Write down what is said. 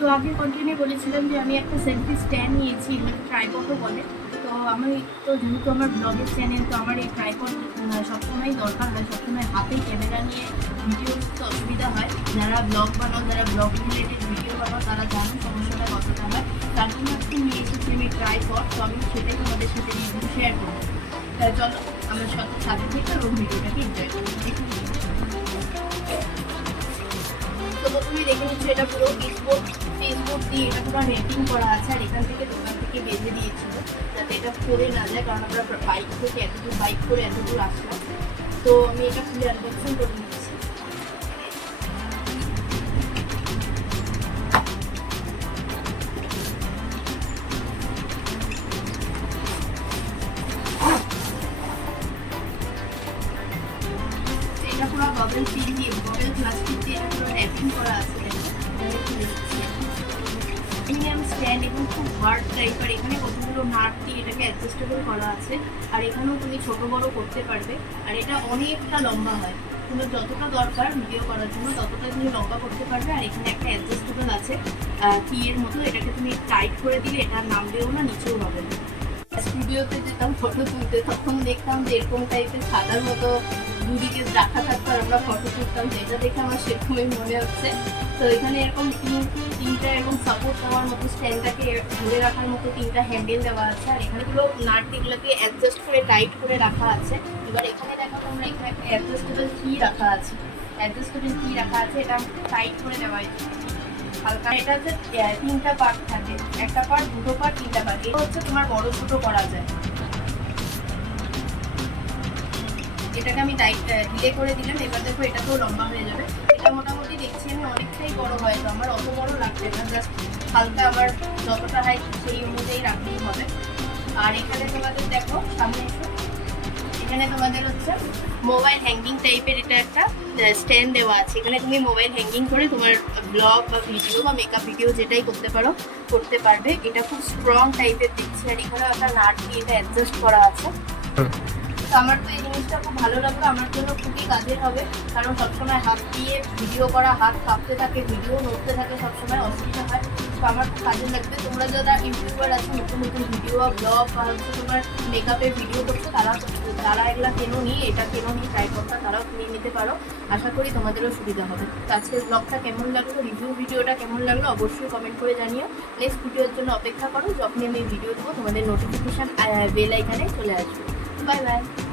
তো আগে কন্টিনিউ বলেছিলাম যে আমি একটা সেলফি স্ট্যান্ড নিয়েছি এগুলোকে ট্রাইপডও বলে। তো আমি তো যেহেতু আমার ব্লগের চ্যানেল তো আমার এই ট্রাইপড সবসময় দরকার হয়, সবসময় হাতে ক্যামেরা নিয়ে ভিডিও করতে অসুবিধা হয়। যারা ব্লগ বানাও, যারা ব্লগ রিলেটেড ভিডিও বানাও, তারা জানো সমস্যাটা কতটা হয়। তার জন্য একটু নিয়ে এসেছি আমি ট্রাইপড তো আমি সেটাই তোমাদের সাথে রিভিউ শেয়ার করব। তাই চলো, আমার সাথে থেকে এবং ভিডিওটাকে এনজয় তো প্রথমে দেখে নিচ্ছি এটা পুরো ফেসবুক ফেসবুক দিয়ে এটা পুরো রেটিং করা আছে আর এখান থেকে দোকান থেকে বেঁধে দিয়েছিল। যাতে এটা পরে না যায়, কারণ আমরা বাইক থেকে এতদূর বাইক করে এতদূর আসলাম। তো আমি এটা খুলে আনবক্সিং করে নিচ্ছি। এটা পুরো বাবল পিন দিয়ে বাবল প্লাস্টিক দিয়ে এটা পুরো র্যাপিং করা আছে। স্ট্যান্ড এবং খুব হার্ড টাইপের এখানে কতগুলো নাট দিয়ে এটাকে অ্যাডজাস্টেবল করা আছে, আর এখানেও তুমি ছোট বড় করতে পারবে, আর এটা অনেকটা লম্বা হয়। তোমার যতটা দরকার ভিডিও করার জন্য, ততটা তুমি লম্বা করতে পারবে, আর এখানে একটা অ্যাডজাস্টেবল আছে কি এর মতো, এটাকে তুমি টাইট করে দিলে এটা নামবেও না, নিচেও হবে না। স্টুডিওতে যেতাম ফটো তুলতে। তখন দেখতাম যে এরকম টাইপের সাদার মতো দুদিকে রাখা থাকতো আর আমরা ফটো তুলতাম। এটা দেখে আমার সেরকমই মনে হচ্ছে। তো এখানে এরকম তিন, তিনটা এরকম সাপোর্ট দেওয়ার মতো স্ট্যান্ডটাকে ধরে রাখার মতো তিনটা হ্যান্ডেল দেওয়া আছে। আর এখানে পুরো নাট এগুলোকে অ্যাডজাস্ট করে টাইট করে রাখা আছে। এবার এখানে দেখো তোমরা এখানে একটা অ্যাডজাস্টেবল কি রাখা আছে। অ্যাডজাস্টেবল কি রাখা আছে। এটা টাইট করে দেওয়া হয়েছে। হালকা। এটা হচ্ছে তিনটা পার্ট থাকে। একটা পার্ট দুটো পার্ট তিনটা পার্ট এটা হচ্ছে তোমার বড় ছোট করা যায়। এটাকে আমি টাইট ডিলে করে দিলাম। এবার দেখো, এটাতেও লম্বা হয়ে যাবে। এটা মোটামুটি দেখছি আমি অনেকটাই বড় হয়, তো আমার অত বড় লাগবে না। জাস্ট হালকা আবার যতটা হাইট সেই অনুযায়ী রাখলেই হবে। আর এখানে তোমাদের দেখো, সামনে এসো। এখানে তোমাদের হচ্ছে মোবাইল হ্যাঙ্গিং টাইপের এটা একটা স্ট্যান্ড দেওয়া আছে। এখানে তুমি মোবাইল হ্যাঙ্গিং করে তোমার ব্লগ বা ভিডিও বা মেকআপ ভিডিও যেটাই করতে পারো, করতে পারবে। এটা খুব স্ট্রং টাইপের দেখছি। আর এখানে একটা নাট দিয়ে এটা অ্যাডজাস্ট করা আছে। তো আমার তো এই জিনিসটা খুব ভালো লাগল। আমার জন্য খুবই কাজের হবে। কারণ সবসময় হাত দিয়ে ভিডিও করা, হাত কাঁপতে থাকে ভিডিও নড়তে থাকে, সবসময় অসুবিধা হয়। তো আমার খুব কাজে লাগবে। তোমরা যারা ইউটিউবার আছো, নতুন নতুন ভিডিও বা ব্লগ বা হচ্ছে তোমার মেকআপের ভিডিও করছ, তারা তারা এগুলা কেন নিয়ে এটা কেন ট্রাই করতে তারাও কিনে নিতে পারো। আশা করি তোমাদেরও সুবিধা হবে। তো আজকের ব্লগটা কেমন লাগল রিভিউ ভিডিওটা কেমন লাগল, অবশ্যই কমেন্ট করে জানিও। নেক্সট ভিডিওর জন্য অপেক্ষা করো, যখনই আমি ভিডিও দেবো, তোমাদের নোটিফিকেশান বেল আইকানে চলে আসবে। Bye bye.